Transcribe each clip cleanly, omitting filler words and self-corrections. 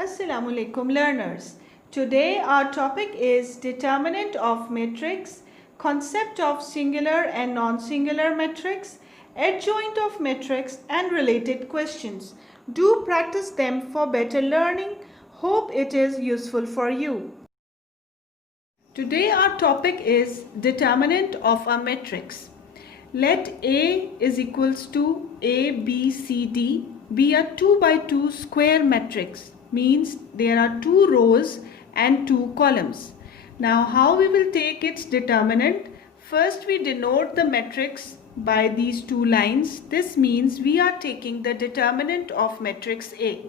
Assalamu alaikum learners. Today our topic is determinant of matrix, concept of singular and non-singular matrix, adjoint of matrix and related questions. Do practice them for better learning. Hope it is useful for you. Today our topic is determinant of a matrix. Let A is equals to A, B, C, D be a 2 by 2 square matrix. Means there are 2 rows and 2 columns. Now how we will take its determinant? First we denote the matrix by these 2 lines. This means we are taking the determinant of matrix A.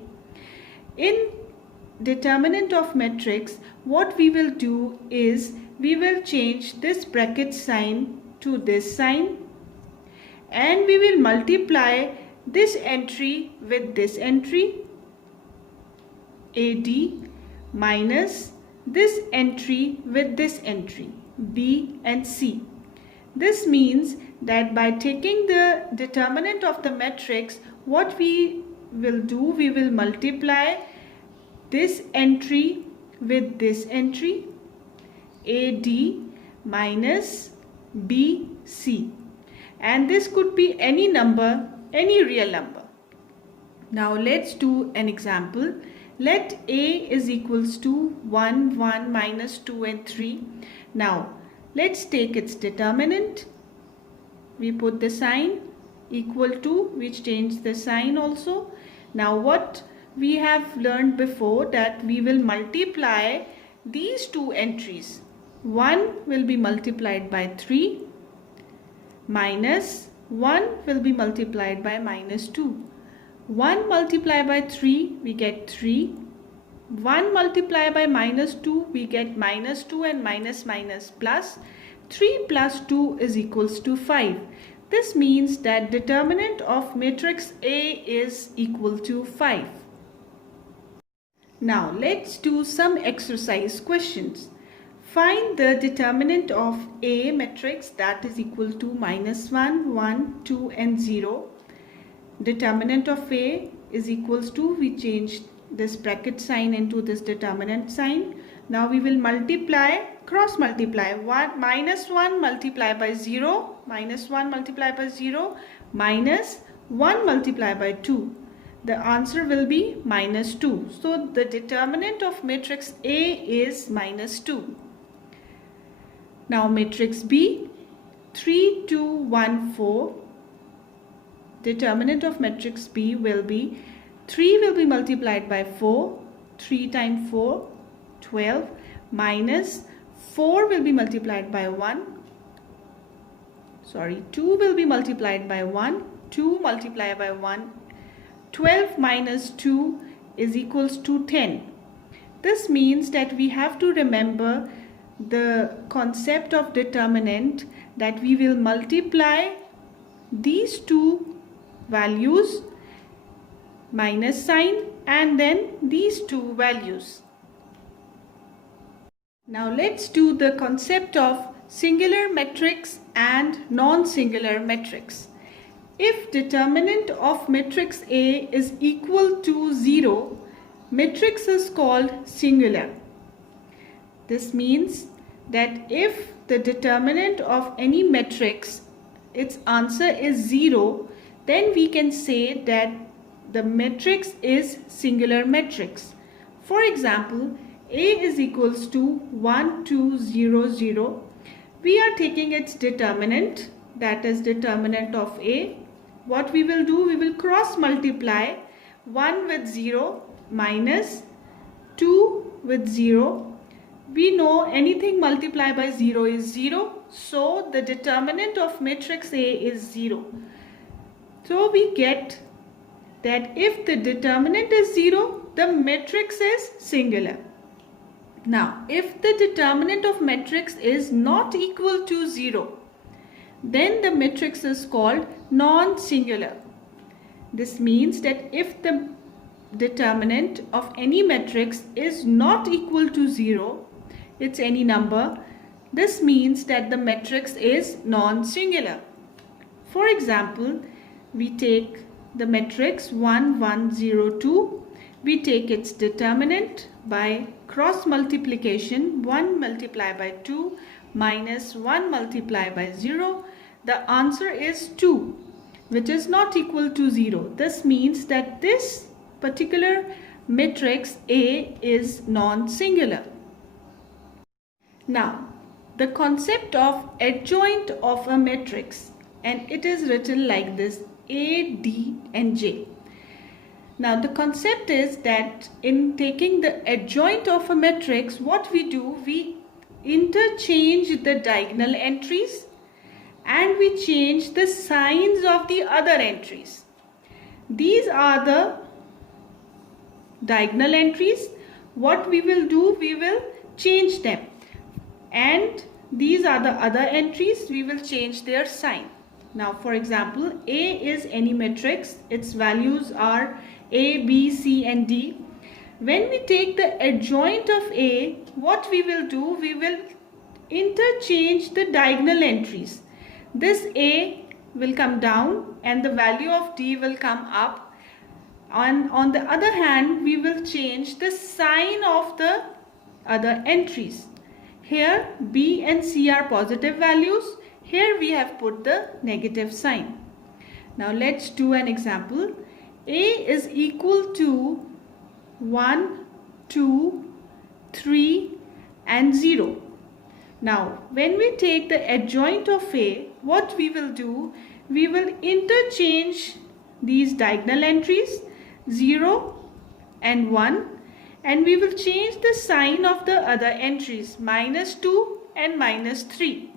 In determinant of matrix, what we will do is we will change this bracket sign to this sign and we will multiply this entry with this entry AD minus this entry with this entry B and C. This means that by taking the determinant of the matrix, what we will do, we will multiply this entry with this entry AD minus BC, and this could be any number, any real number. Now let's do an example. Let A is equals to 1, 1, minus 2 and 3. Now let's take its determinant. We put the sign equal to, which change the sign also. Now what we have learned before, that we will multiply these 2 entries. 1 will be multiplied by 3 minus 1 will be multiplied by minus 2. 1 multiplied by 3 we get 3. 1 multiplied by minus 2 we get minus 2 and minus minus plus. 3 plus 2 is equals to 5. This means that determinant of matrix A is equal to 5. Now let's do some exercise questions. Find the determinant of A matrix, that is equal to minus 1, 1, 2 and 0. Determinant of A is equals to, we change this bracket sign into this determinant sign. Now we will multiply, cross multiply. Minus 1 multiplied by 0, minus 1 multiplied by 0, minus 1 multiplied by 2. The answer will be minus 2. So the determinant of matrix A is minus 2. Now matrix B, 3, 2, 1, 4. Determinant of matrix B will be 3 will be multiplied by 4. 3 times 4, 12, minus 4 will be multiplied by 1. 2 will be multiplied by 1. 2 multiplied by 1. 12 minus 2 is equals to 10. This means that we have to remember the concept of determinant, that we will multiply these 2 values minus sign and then these 2 values. Now let's do the concept of singular matrix and non-singular matrix. If determinant of matrix A is equal to 0, matrix is called singular. This means that if the determinant of any matrix, its answer is 0, then we can say that the matrix is singular matrix. For example, A is equals to 1, 2, 0, 0. We are taking its determinant, that is determinant of A. What we will do, we will cross multiply 1 with 0 minus 2 with 0. We know anything multiplied by 0 is 0. So the determinant of matrix A is 0. So we get that if the determinant is 0, the matrix is singular. Now if the determinant of matrix is not equal to 0, then the matrix is called non-singular. This means that if the determinant of any matrix is not equal to 0, it's any number, this means that the matrix is non-singular. For example, we take the matrix 1, 1, 0, 2. we take its determinant by cross multiplication. 1 multiplied by 2 minus 1 multiplied by 0. The answer is 2, which is not equal to 0. This means that this particular matrix A is non-singular. Now, the concept of adjoint of a matrix, and it is written like this: A, D and J. Now the concept is that in taking the adjoint of a matrix, what we do, we interchange the diagonal entries and we change the signs of the other entries. These are the diagonal entries. What we will do, we will change them, and these are the other entries, we will change their sign. Now for example, A is any matrix, its values are A, B, C and D. When we take the adjoint of A, what we will do, we will interchange the diagonal entries. This A will come down and the value of D will come up. On the other hand, we will change the sign of the other entries. Here B and C are positive values. Here we have put the negative sign. Now let's do an example. A is equal to 1, 2, 3 and 0. Now when we take the adjoint of A, what we will do, we will interchange these diagonal entries 0 and 1, and we will change the sign of the other entries -2 and -3.